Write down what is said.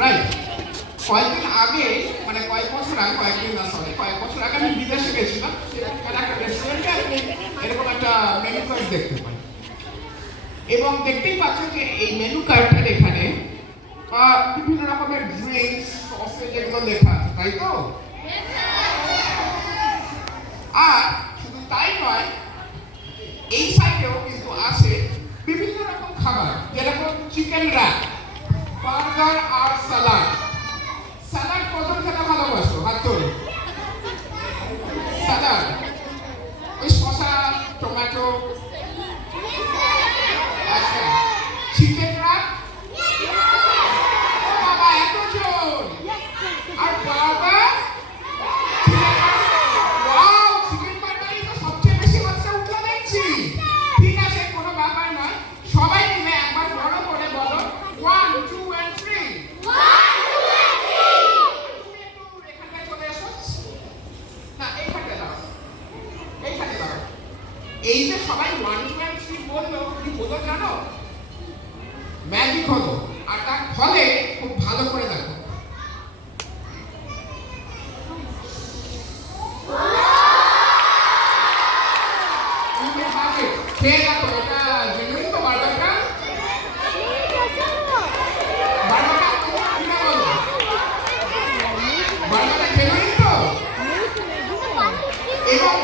Right. কয়েকদিন আগে মানে কয়েক বছর আগে, কয়েকদিন না সরি কয়েক বছর আগে আমি বিদেশে গেছিলাম। সেখানে একটা রেস্টুরেন্টে আপনি এরকম একটা মেনু কার্ড দেখতে পাই, এবং দেখতেই পাচ্ছেন যে এই মেনু কার্ডটার এখানে বিভিন্ন রকমের ড্রিঙ্কস, সসেজ এগুলো লেখা আছে, তাই তো? আর শুধু তাই নয়, এই সাইডেও কিন্তু আছে বিভিন্ন রকম খাবার, যেরকম চিকেন র্যাপ, বার্গার আর স্যালাড। স্যালাড কজন খেতে ভালোবাসো? হাত তোলো। স্যালাড ওই শসা, টমেটো। আচ্ছা, চিকেন র্যাপ? বাবা এতজন! আর বার্গার? ওয়াও, চিকেন বার্গারই তো সবচেয়ে বেশি বাচ্চা উঠলো দেখছি। ঠিক আছে, কোনো ব্যাপার নয়, সবাই মিলে একবার বড় করে বলো 1 2 and 3। তুমি একটু এখানটায় চলে এসো। না, এইখানটায় দাঁড়াও, এইখানে দাঁড়াও। এই যে সবাই 1 2 and 3 বললো, কি হলো জানো? ম্যাজিক হলো। আর তার ফলে খুব ভালো করে দেখো, খেয়ে দেখো, এটা জেনুইন তো বার্গারটা? বার্গারটা কিনা বলো, বার্গারটা জেনুইন তো? এবং